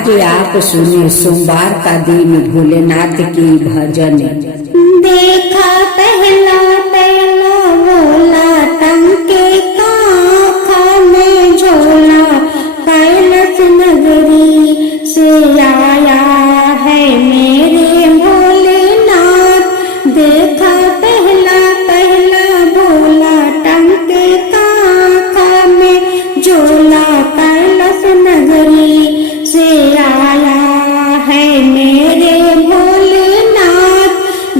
आज आप सुने सोमवार का दिन भोलेनाथ की भजन। देखा पहला पहला भोला टंके काखा में झोला, कैलाश नगरी से आया है मेरे भोलेनाथ। देखा पहला पहला भोला टंके काखा में झोला, कैलाश नगरी से आया है मेरे भोलेनाथ।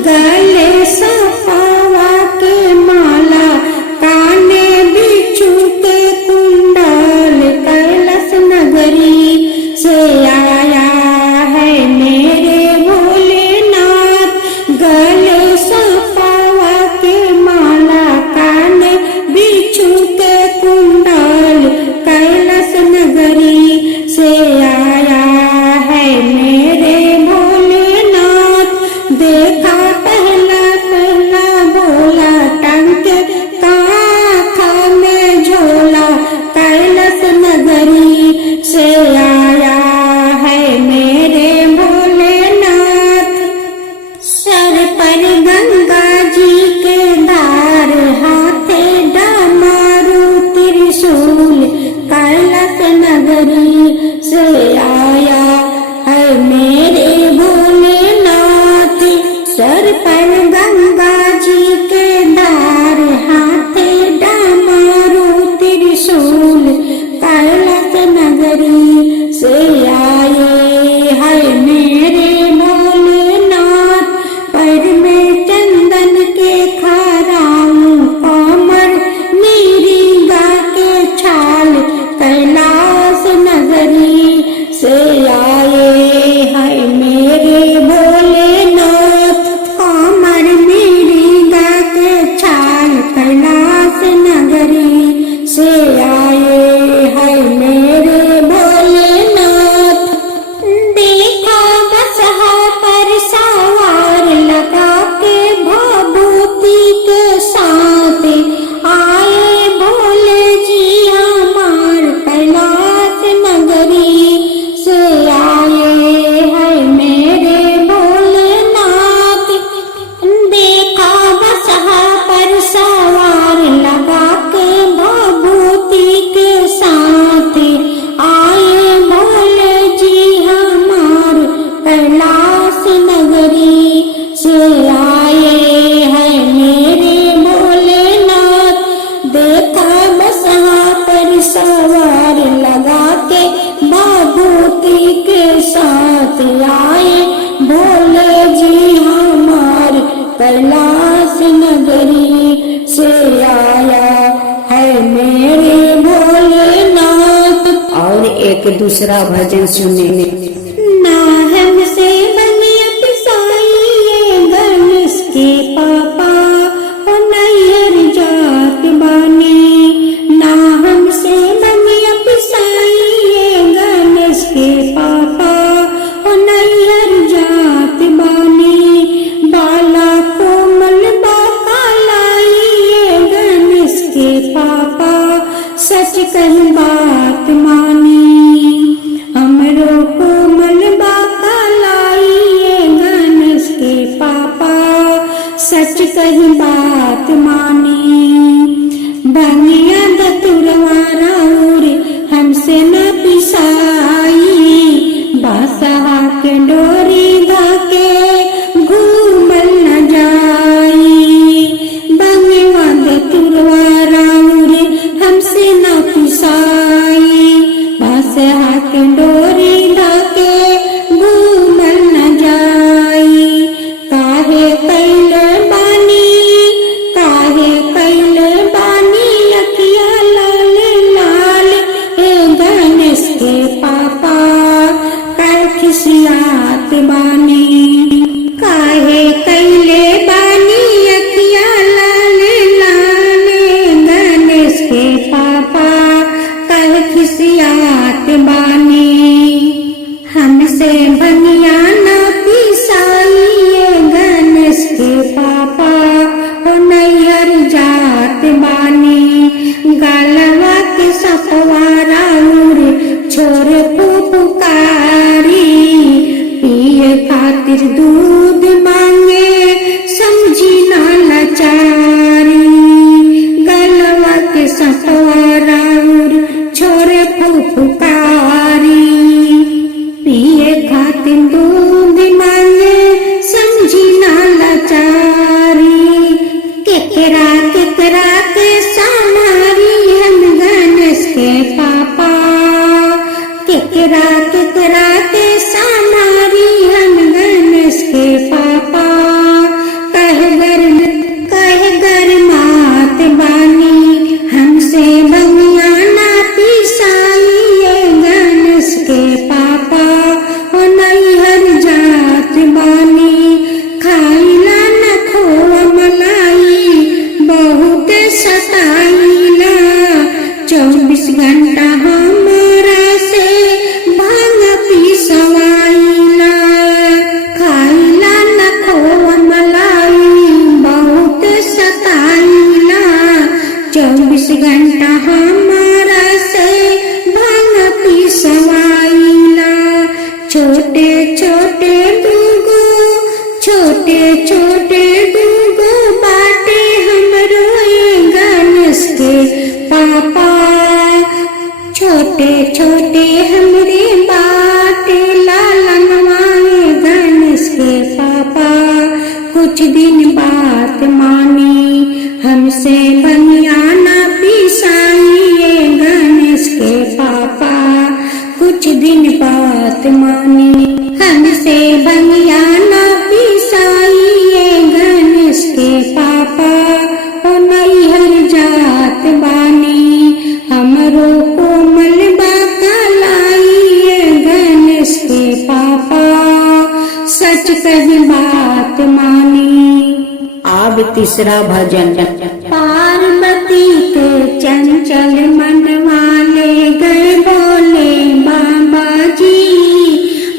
गले सपावा के माला, काने बिच्छू के कुंडल, कैलाश नगरी से आया है मेरे भोलेनाथ। गले सपावा के माला, काने बिच्छू के कुंडल, कैलाश नगरी से आया है मेरे भोलेनाथ। देखा पहला पहला भोला टंके काखा में झोला, कैलाश नगरी से आया है मेरे भोलेनाथ। सर पर गंगा जी के धार, हाथे डमरू त्रिशूल, कैलाश नगरी से आया है मेरे भोलेनाथ। सर पर गंगा जी के धार, हाथे डमरू त्रिशूल, कैलाश नगरी से आए है मेरे भोलेनाथ। पैर में चंदन के खराऊ, कमर नीरिगा के छाल, कैलाश नगरी से आए है मेरे भोलेनाथ। कमर नीरिगा के छाल, कैलाश नगरी से आए है मेरे भोलेनाथ। देखा बसहा पर सवार, लगा के भभूति के साथ, आए भोले जी हमार, कैलाश नगरी से आए है मेरे भोलेनाथ। देखा बसहा पर सवार, लगा के भभूति के साथ, आए भोले जी हमार, कैलाश नगरी से आए है मेरे भोलेनाथ। देखा बसहा पर सवार, लगा के भभूति के साथ, आए भोले जी हमार, कैलाश नगरी से आया है मेरे भोलेनाथ। और एक दूसरा भजन सुने। ना हमसे बनिया पिसाइए गणेश के पापा, ओ नैहर जात बानी। ना हमसे बनिया पिसाइए गणेश के पापा, ओ नैहर जात बानी। बाला कोमल बाका लाइए गणेश के पापा, सच कही बात मानी। हमरो कोमल बाका लाइए गणेश के पापा, सच कही बात मानी। बनिया दतुरवा राउर हमसे न पिसाई, बासहा के डोरी धाके घूमल न जाई। बनिया दतुरवा राउर हमसे न पिसाई, बासहा के डोरी धाके घूमल न जाई। काहे कैले बानी, काहे कैले बानी, अखिया लाल लाल, ए गणेश के पापा, कै खिसियात बानी। काहे कैले बानी, अखिया लाल लाल, गणेश के पापा, कै खिसियात बानी। केकरा के समारी हम गणेश के पापा। कह गर मात बानी हमसे भंगिया ना पिसाई ये गणेश के पापा। ओ नैहर जात बानी खाइला न खोआ मलाई बहुत सताइला। 24 घंटा हमरा से भांग पिसवाइला खाइला न खोआ मलाई बहुत सताइला। 24 घंटा हमरा से भांग पिसवाइला। छोटे छोटे दूगो बाटे हमरो ये गणेश के पापा। छोटे छोटे हमरे बाटे लालनवा ये गणेश के पापा। कुछ दिन बात मानी हमसे भंगिया ना पिसाई ये गणेश के पापा। कुछ दिन बात मानी हमसे भंगिया ना पिसाई ये गणेश के पापा। ओ नैहर जात बानी हमरो कोमल बाकलाई ये गणेश के पापा। सच कही बात मानी। अब तीसरा भजन। पार्वती के चंचल मनवा ले गए बोले बाबा जी।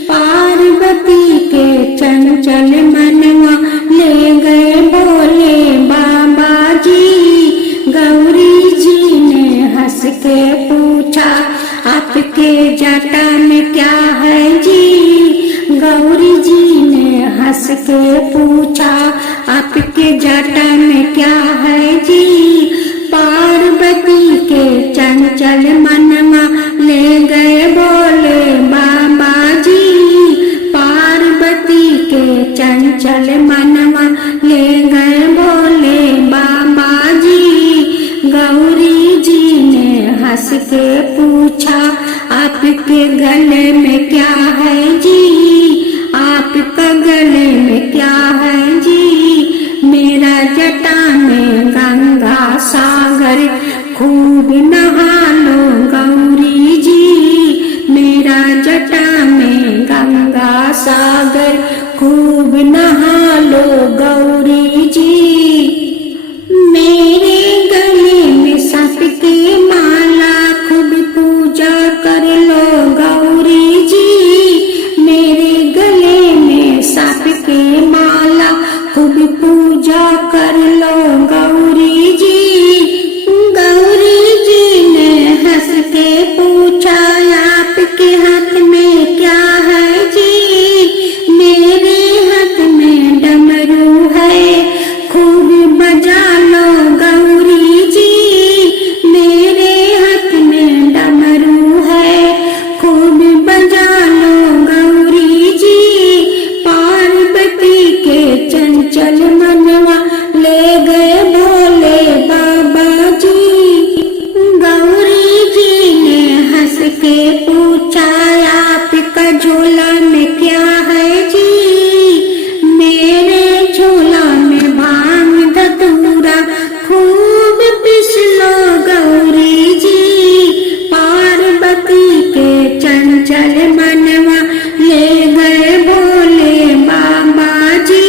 पार्वती के चंचल मनवा ले गए बोले बाबा जी। गौरी जी ने हंस के पूछा आपके जटा में क्या है जी। गौरी जी ने हंस के पूछा आपके जटा में क्या है जी। पार्वती के चंचल मनवा ले गए बोले बाबा जी। पार्वती के चंचल मनवा ले गए बोले बाबा जी। गौरी जी ने हंस के पूछा आपके गले में क्या है जी। आपका गले में क्या है जी। मेरा जटा में गंगा सागर खूब नहा लो गौरी जी। मेरा जटा में गंगा सागर खूब नहा लो गौरी जी। मेरे गले में सांप की माला खूब पूजा कर लो गौरी जी। मेरे गले में सांप की माला खूब पूजा कर लो गौरी जी। गौरी जी ने हंस के पूछा आपके हाथ में क्या है जी। मेरे हाथ में डमरू है खूब बजा लो गौरी जी। मेरे हाथ में डमरू है खूब बजा लो गौरी जी। पार्वती के चंचल मनवा ले गए भोले बाबा जी। गौरी जी ने हंस के पूछा आपका झोला में क्या है जी। मेरे झोला में भांग धतूरा खूब पिस लो गौरी जी। पार्वती के चंचल मनवा ले गए भोले बाबा जी।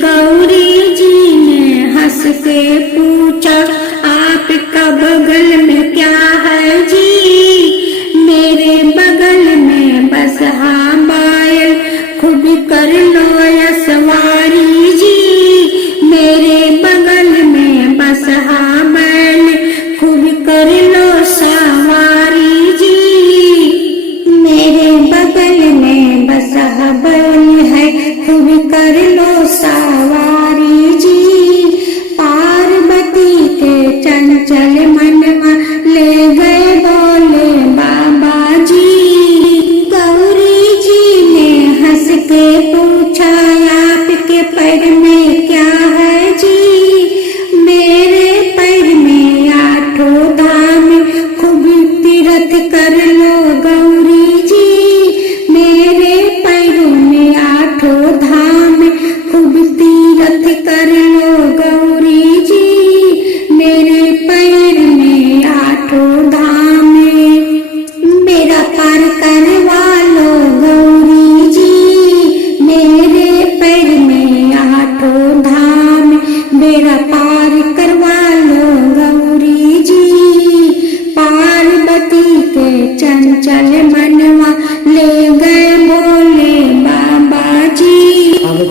गौरी जी ने हंस के पूछा आपका बगल में क्या है जी। मेरे बगल में बसहा बैल खूब कर लो या सवारी जी। मेरे बगल में बसहा बैल खूब कर लो सवारी जी। मेरे बगल में बसहा बैल है खूब कर लो सवारी जी। पार्वती के चंचल मनवा ले गए बोले बाबा जी। गौरी जी ने हंस के पूछा आपके पैर में क्या है जी। मेरे पैर में 8 धाम खूब तीर्थ कर लो गौरी जी।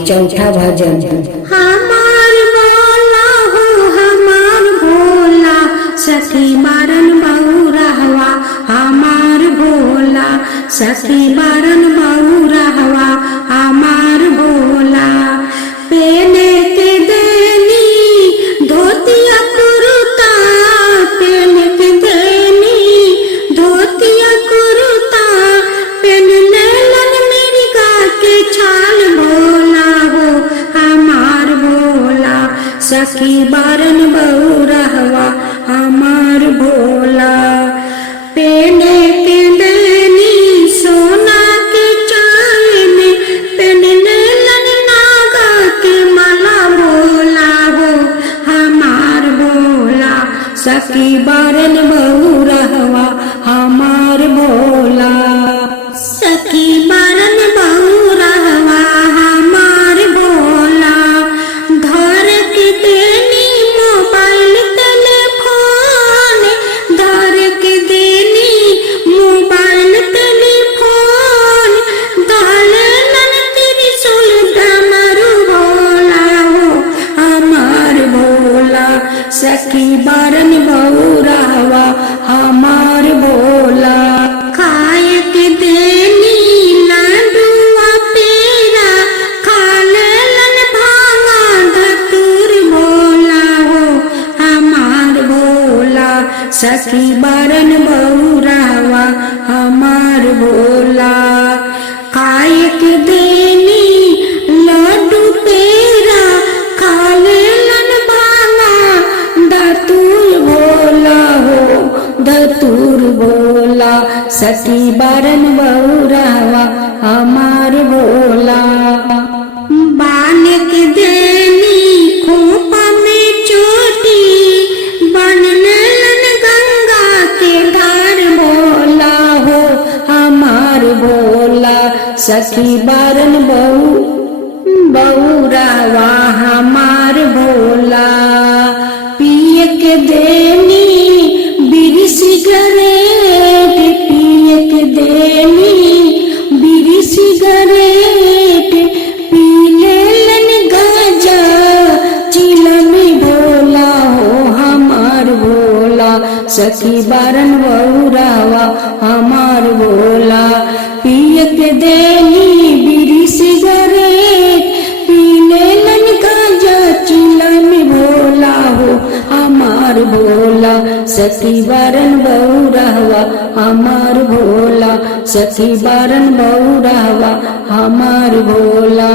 चौथा भजन है। हमार भोला हो हमार भोला, सखी बारन बहुरहवा हमार भोला, सखी बारन बहुरहवा हमार भोला। पेने के देनी धोतिया कुर्ता, पेने के देनी धोतिया कुर्ता, पेन लेलन मेरी गा के छाल भोला हो हमार भोला, सखी बारन बहुरहवा हमार भोला। पेने के देनी सोना के चान, पेन लेलन नागा के माला भोला हो हमार भोला, सखी बारन बहुरहवा हमार भोला। सखी बारन बहुरहवा हमार भोला, धर के देनी मोबाइल टेलीफोन, धर के देनी मोबाइल टेलीफोन, दहले नन त्रिशूल डमरू भोला हो हमार भोला, सखी बारन बहुरहवा हमार भोला। खाए के देनी लाडुआ पेड़ा, खा लेलन भांगा धतूर भोला हो हमार भोला, सखी बारन बहुरहवा हमार भोला। खाए के देनी लड्डू पेड़ा, खा लेलन भांगा धतूर भोला हो धतूर भोला, सखी बारन बहुरहवा हमार भोला। बान के देनी खोपा में चोटी, बन लेलन गंगा के धार भोला हो हमार भोला, सखी बारन बहुरहवा हमार भोला। पिए के देनी बीड़ी सिगरेट, पिए के देनी बीड़ी सिगरेट, पी लेलन गांजा चिलम भोला हो हमार भोला, सखी बारन बहुरहवा हमार भोला। पिए के देनी बीड़ी सिगरेट, पी लेलन गांजा चिलम भोला हो हमार भोला, सखी बारन बहुरहवा हमार भोला, सखी बारन बहुरहवा हमार भोला।